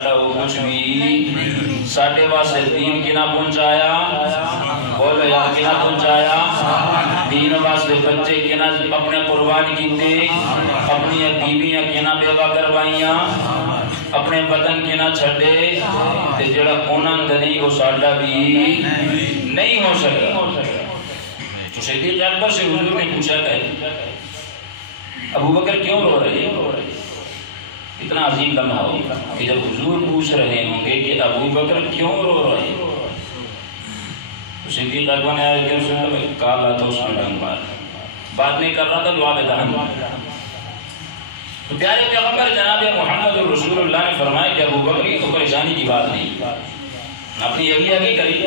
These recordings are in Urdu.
کچھ بھی ساڈے واسطے دین کی نہ پہنچایا، بولو یار کی نہ پہنچایا، دین واسطے بچے کی نہ اپنے قربان کیتے، اپنی بیویاں کی نہ بیوہ کروائیاں، اپنے وطن کی نہ چھڑے، تے جڑا انہاں دا نہیں وہ ساڈا بھی نہیں ہو سکتا۔ تو صدیق اکبر سے حضور نے پوچھا کہ ابو بکر کیوں رو رہے ہیں؟ اتنا عظیم لمحہ ہو کہ جب حضور پوچھ رہے ہوں گے کہ ابو بکر کیوں رو رہے ہیں، تو صدیق اکبر نے آیا کہ کالا تو اس میں ڈنگ مار، بات نہیں کر رہا تھا لعاب دہن۔ تو پیارے پیغمبر جناب محمد رسول اللہ نے فرمایا کہ ابو بکر کی تو پریشانی کی بات نہیں، اپنی یہی آگے کری،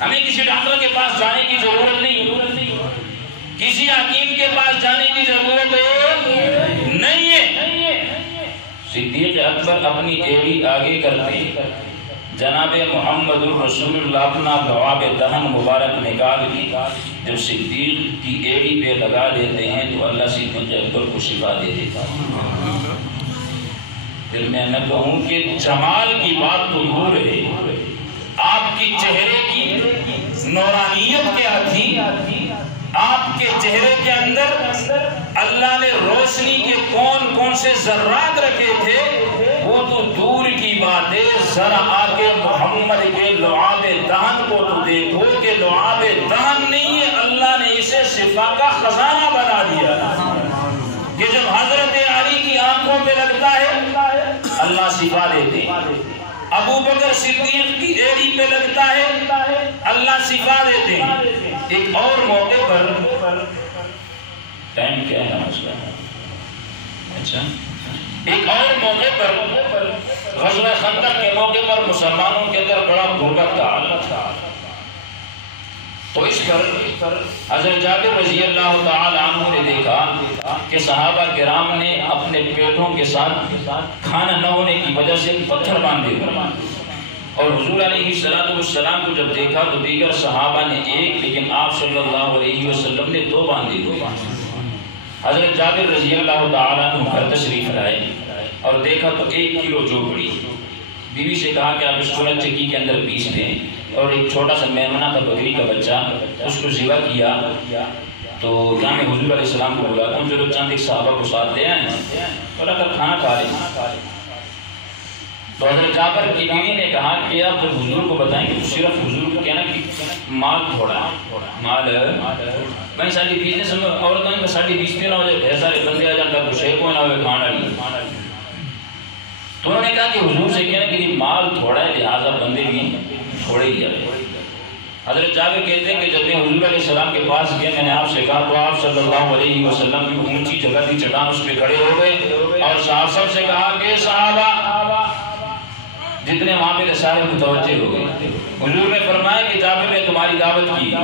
ہمیں کسی ڈاکٹر کے پاس جانے کی ضرورت نہیں، کسی حکیم کے پاس جانے کی ضرورت نہیں ہے۔ صدیق اکبر اپنی ایڑی آگے کرتے، جناب محمد الرسول اللہ اپنا لعاب دہن مبارک نکال کے جب صدیق کی ایڑی پہ لگا دیتے ہیں تو اللہ صدیق اکبر کو شفا دے دیتا ہے۔ پھر میں نہ کہوں کہ جمال کی بات تو دور ہے، آپ کی چہرے کی نورانیت کیا تھی، آپ کے چہرے کے اندر اللہ نے روشنی کے کون کون سے ذرات رکھے تھے وہ تو دور کی بات ہے، ذرا آکے محمد کے لعاب دہن کو تو دیکھو کہ لعاب دہن نہیں ہے، اللہ نے اسے شفا کا خزانہ بنا دیا کہ جب حضرت علی کی آنکھوں پہ لگتا ہے اللہ شفا دیتے، ابو بکر صدیق کی ایڑی پہ لگتا ہے اللہ شفا دیتے ہیں۔ ایک اور موقع پر ٹائم کیا ہے مسئلہ، اچھا ایک اور موقع پر غزوہ خندق کے موقع پر مسلمانوں کے اندر بڑا غربت کا حالت تھا، تو اس پر حضرت جابر رضی اللہ تعالی عنہ نے دیکھا کہ صحابہ کرام نے اپنے پیٹوں کے ساتھ کھانا نہ ہونے کی وجہ سے پتھر باندھے ہوئے، اور حضور علیہ السلام کو جب دیکھا تو دیگر صحابہ نے ایک لیکن آپ صلی اللہ علیہ وسلم نے دو باندھے ہوئے۔ حضرت جابر رضی اللہ تعالیٰ عنہ گھر تشریف لائے اور دیکھا تو 1 کلو جو پڑی، بیوی سے کہا کہ آپ اس کو چکی کے اندر پیس دیں، اور ایک چھوٹا سا میمنہ تھا بکری کا بچہ، اس کو ذبح کیا، تو یہاں میں حضور علیہ السلام کو بلاتا ہوں چلو چند ایک صحابہ کو ساتھ لے آئیں اور اگر کھانا کھا لیں۔ تو حضرت جابر کی بیوی نے کہا کہ آپ جب حضور کو بتائیں کہ صرف حضور کو کہنا کہ مال تھوڑا ہے، مال میں ساڑھی بیچنے سے عورتوں میں ساڑھی بیچتے نہ ہو جائے، ڈھیر سارے بندے آ جاتا کچھ ہے کوئی نہ ہوئے کھانا لی۔ تو انہوں نے کہا کہ حضور سے کہنا کہ مال تھوڑا ہے لہٰذا بندے بھی تھوڑے ہی آئے۔ حضرت جابر کہتے ہیں کہ جب میں حضور علیہ السلام کے پاس گیا میں نے آپ سے کہا تو آپ صلی اللہ علیہ وسلم کی اونچی جگہ تھی چٹان اس پہ کھڑے ہو گئے اور صاحب سب سے کہا کہ صحابہ جتنے وہاں پہ سارے متوجہ ہو گئے۔ حضور نے فرمایا کہ جابر نے تمہاری دعوت کی۔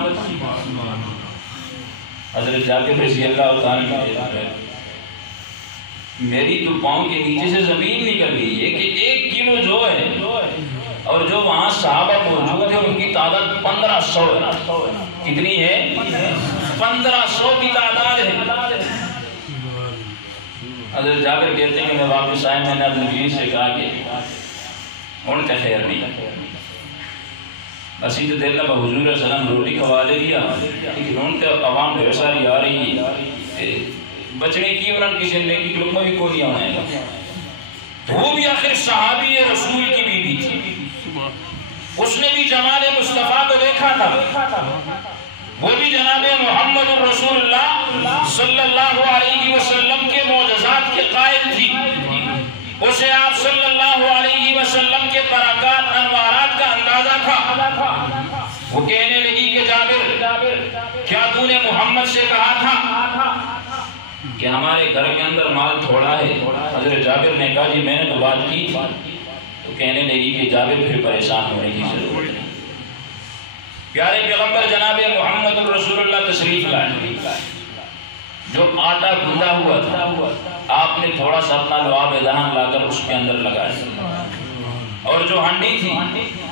حضرت جابر رضی اللہ تعالیٰ میری تو پاؤں کے نیچے سے زمین نکل گئی ہے کہ 1 کلو جو ہے، اور جو وہاں صحابہ موجود ہیں ان کی تعداد 1500 ہے۔ کتنی ہے؟ 1500 کی تعداد ہے۔ حضرت جابر کہتے ہیں کہ میں واپس آئے، میں نے اپنی بیوی سے کہا کہ ان کا خیر نہیں، اسی تو دل میں حضور علیہ السلام روٹی کھوا لے گیا لیکن ان کے عوام ڈھیر ساری آ رہی ہے، بچنے کی انہوں کی زندگی کی لقمہ بھی کوئی نہیں آنے گا۔ وہ بھی آخر صحابی رسول کی بیوی تھی، اس نے بھی جمال مصطفیٰ کو دیکھا تھا، وہ بھی جناب محمد الرسول اللہ صلی اللہ علیہ وسلم کے معجزات کے قائل تھی، اسے آپ صلی اللہ علیہ وسلم کے برکات انوارات کا اندازہ تھا۔ وہ کہنے لگی کہ جابر کیا تو نے محمد سے کہا تھا کہ ہمارے گھر کے اندر مال تھوڑا ہے؟ حضرت جابر نے کہا جی میں نے تو بات کی تھی۔ تو کہنے لگی کہ جابر پھر پریشان ہونے کی ضرورت ہے۔ پیارے پیغمبر جناب محمد الرسول اللہ تشریف لائے، جو آٹا گندا ہوا تھا آپ نے تھوڑا سا اپنا لعاب دہن لا کر اس کے اندر لگایا، اور جو ہنڈی تھی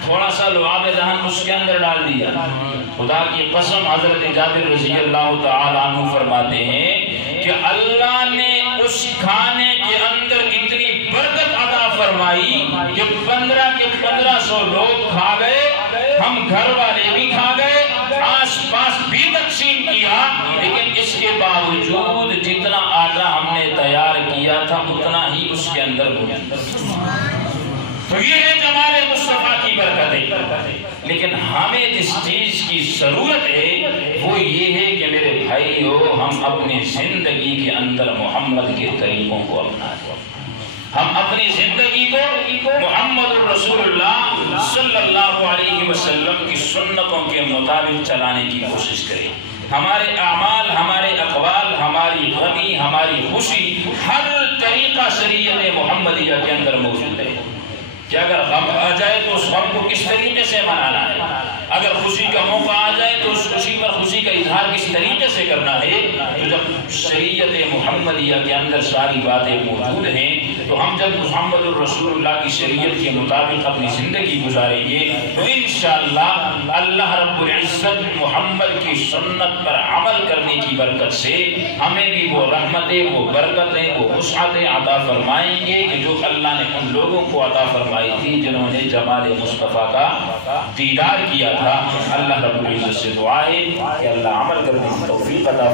تھوڑا سا لعاب دہن اس کے اندر ڈال دیا۔ خدا کی قسم حضرت جابر رضی اللہ تعالیٰ عنہ فرماتے ہیں کہ اللہ نے اس کھانے کے اندر اتنی برکت عطا فرمائی کہ 1500 لوگ کھا گئے، ہم گھر والے بھی کھا گئے، آس پاس بھی تقسیم کیا، لیکن اس کے باوجود جتنا آٹا ہم نے تیار کیا تھا اتنا ہی اس کے اندر گھومتا۔ تو یہ ہے جمال مصطفیٰ کی برکتیں۔ لیکن ہمیں جس چیز کی ضرورت ہے وہ یہ ہے کہ میرے بھائیو ہم اپنی زندگی کے اندر محمد کے طریقوں کو اپنائیں، ہم اپنی زندگی کو محمد الرسول اللہ صلی اللہ علیہ وسلم کی سنتوں کے مطابق چلانے کی کوشش کریں۔ ہمارے اعمال، ہمارے اقوال، ہماری غمی، ہماری خوشی، ہر طریقہ شریعت محمدیہ کے اندر موجود ہے کہ اگر غم آ جائے تو اس غم کو کس طریقے سے منانا ہے، اگر خوشی کا موقع آ جائے تو اس خوشی پر خوشی کا اظہار کس طریقے سے کرنا ہے۔ تو جب شریعت محمدیہ کے اندر ساری باتیں موجود ہیں تو ہم جب محمد الرسول اللہ کی شریعت کے مطابق اپنی زندگی گزاریں گے تو انشاءاللہ اللہ رب العزت محمد کی سنت پر عمل کرنے کی برکت سے ہمیں بھی وہ رحمتیں، وہ برکتیں، وہ وسعتیں عطا فرمائیں گے کہ جو اللہ نے ان لوگوں کو عطا فرمائی تھی جنہوں نے جمال مصطفیٰ کا دیدار کیا تھا۔ اللہ رب العزت سے دعا ہے کہ اللہ عمل کرنے کی توفیق عطا